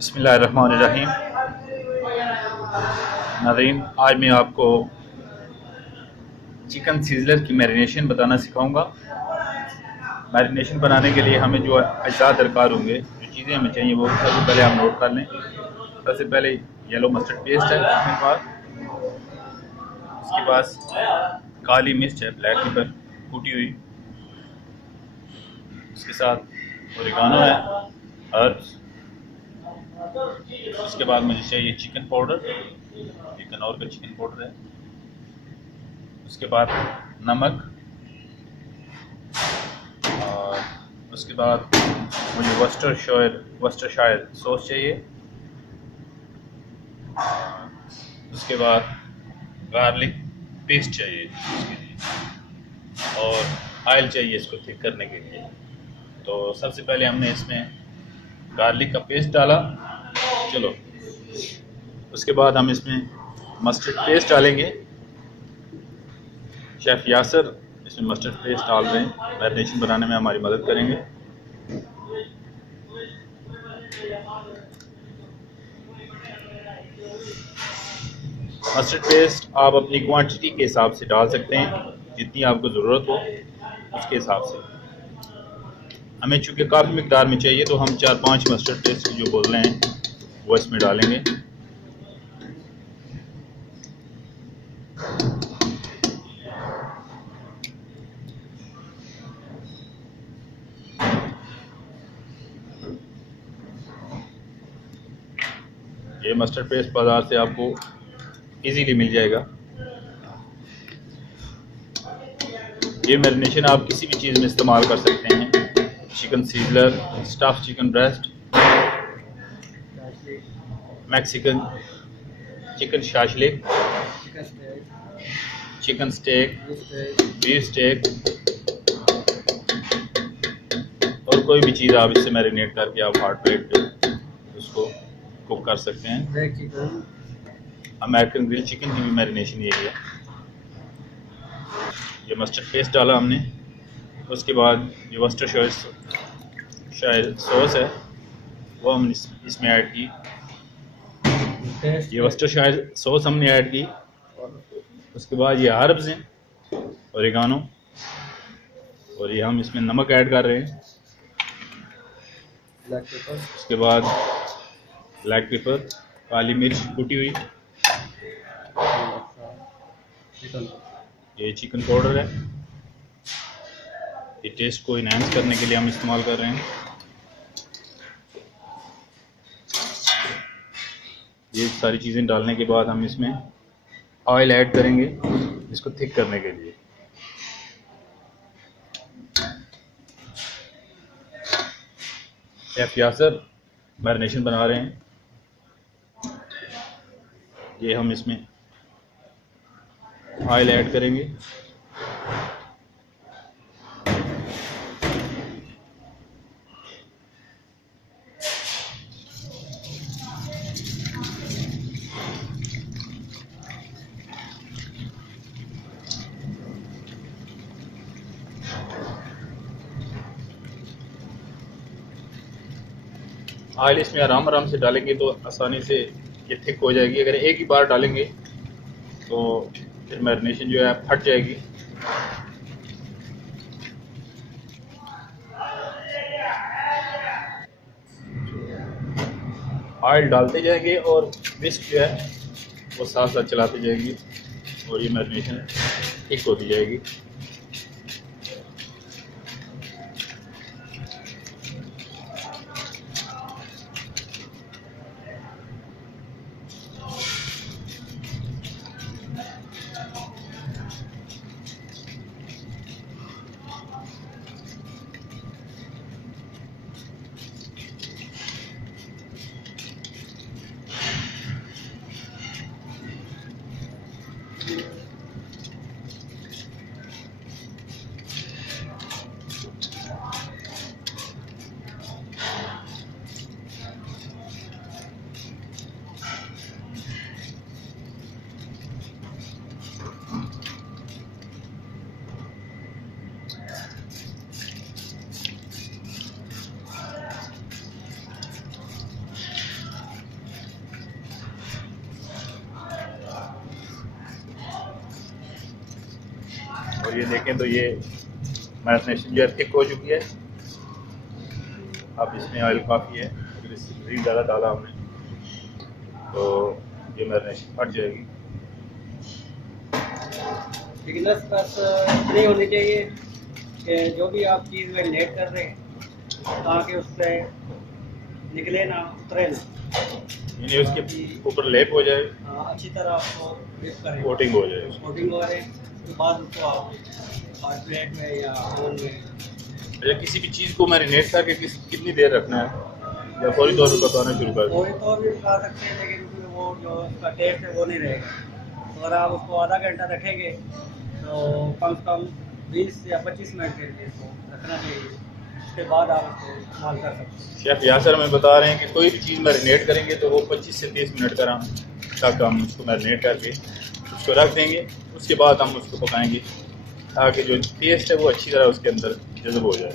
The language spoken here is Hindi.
बिस्मिल्लाहिर्रहमानिर्रहीम। नाज़रीन, आज मैं आपको चिकन सीज़लर की मैरिनेशन बताना सिखाऊंगा। मैरिनेशन बनाने के लिए हमें जो अज्जा दरकार होंगे, जो चीज़ें हमें चाहिए, वो सबसे पहले हम नोट कर लें। सबसे पहले येलो मस्टर्ड पेस्ट है अपने पास, उसके पास काली मिर्च है, ब्लैक पेपर कूटी हुई, उसके साथ ओरिगानो है, हर्ब्स। उसके बाद मुझे चाहिए चिकन पाउडर, ये कनौर का चिकन पाउडर है। उसके बाद नमक, और उसके बाद मुझे वर्स्टरशायर सॉस चाहिए। उसके बाद गार्लिक पेस्ट चाहिए इसके लिए, और ऑयल चाहिए इसको थिक करने के लिए। तो सबसे पहले हमने इसमें गार्लिक का पेस्ट डाला। चलो, उसके बाद हम इसमें मस्टर्ड पेस्ट डालेंगे। शेफ़ यासर इसमें मस्टर्ड पेस्ट डाल रहे हैं, मैरिनेशन बनाने में हमारी मदद करेंगे। मस्टर्ड पेस्ट आप अपनी क्वांटिटी के हिसाब से डाल सकते हैं, जितनी आपको ज़रूरत हो उसके हिसाब से। हमें चूँकि काफ़ी मिकदार में चाहिए, तो हम 4-5 मस्टर्ड पेस्ट की जो बोतलें हैं वो इसमें डालेंगे। ये मस्टर्ड पेस्ट बाज़ार से आपको इजीली मिल जाएगा। ये मैरिनेशन आप किसी भी चीज़ में इस्तेमाल कर सकते हैं। Chicken sizzler, stuff chicken breast, Mexican chicken shashlik, chicken steak, beef steak, और कोई भी चीज़ आप इससे मैरिनेट करके आप हार्ड प्लेट पे उसको कुक कर सकते हैं। अमेरिकन ग्रिल चिकन की भी मैरिनेशन यही है। ये मस्टर्ड पेस्ट डाला हमने, उसके बाद ये वर्स्टरशायर सॉस है वो हमने इसमें ऐड की। ये वर्स्टरशायर सॉस हमने ऐड की। उसके बाद ये हर्ब्स हैं, ओरिगानो, और ये हम इसमें नमक ऐड कर रहे हैं। उसके बाद ब्लैक पेपर, काली मिर्च कूटी हुई, ये चिकन पाउडर है, ये टेस्ट को इनहेंस करने के लिए हम इस्तेमाल कर रहे हैं। ये सारी चीज़ें डालने के बाद हम इसमें ऑयल ऐड करेंगे इसको थिक करने के लिए। शेफ़ यासर मैरिनेशन बना रहे हैं। ये हम इसमें ऑयल ऐड करेंगे। ऑयल इसमें आराम आराम से डालेंगे तो आसानी से ये थिक हो जाएगी। अगर एक ही बार डालेंगे तो फिर मैरिनेशन जो है फट जाएगी। ऑयल डालते जाएंगे और विस्क जो है वो साथ साथ चलाते जाएंगे, और ये मैरिनेशन थिक होती जाएगी। और ये देखें तो ये मैरिनेशन जो है थिक हो चुकी है। अब इसमें ऑयल काफ़ी है, अगर इससे ज़्यादा डाला हमने तो ये मैरिनेशन फट जाएगी। लेकिन बस इतनी होनी चाहिए कि जो भी आप चीज़ मैरिनेट कर रहे हैं ताकि उससे निकले ना, उतरे ना, यानी उसके ऊपर लेप हो जाए, अच्छी तरह आपको डिप करें, कोटिंग हो जाए। कोटिंग करें। उसके बाद उसको आप हॉट प्लेट में या ओवन में, अच्छा, किसी भी चीज़ को मैरिनेट करके कितनी देर रखना है या फौरी तौर पर पकाना शुरू कर दें? फौरी तौर भी पका सकते हैं, लेकिन वो जो उसका टेस्ट है वो नहीं रहेगा। तो अगर आप उसको आधा घंटा रखेंगे तो कम से कम 20 या 25 मिनट के लिए इसको रखना चाहिए। उसके बाद आप उसको इस्तेमाल कर सकते हैं। शेफ़ यासर हमें बता रहे हैं कि कोई भी चीज़ मैरिनेट करेंगे तो वो 25 से 30 मिनट तक हम उसको मैरिनेट करके उसको रख देंगे। उसके बाद हम उसको पकाएंगे ताकि जो टेस्ट है वो अच्छी तरह उसके अंदर जज़ब हो जाए।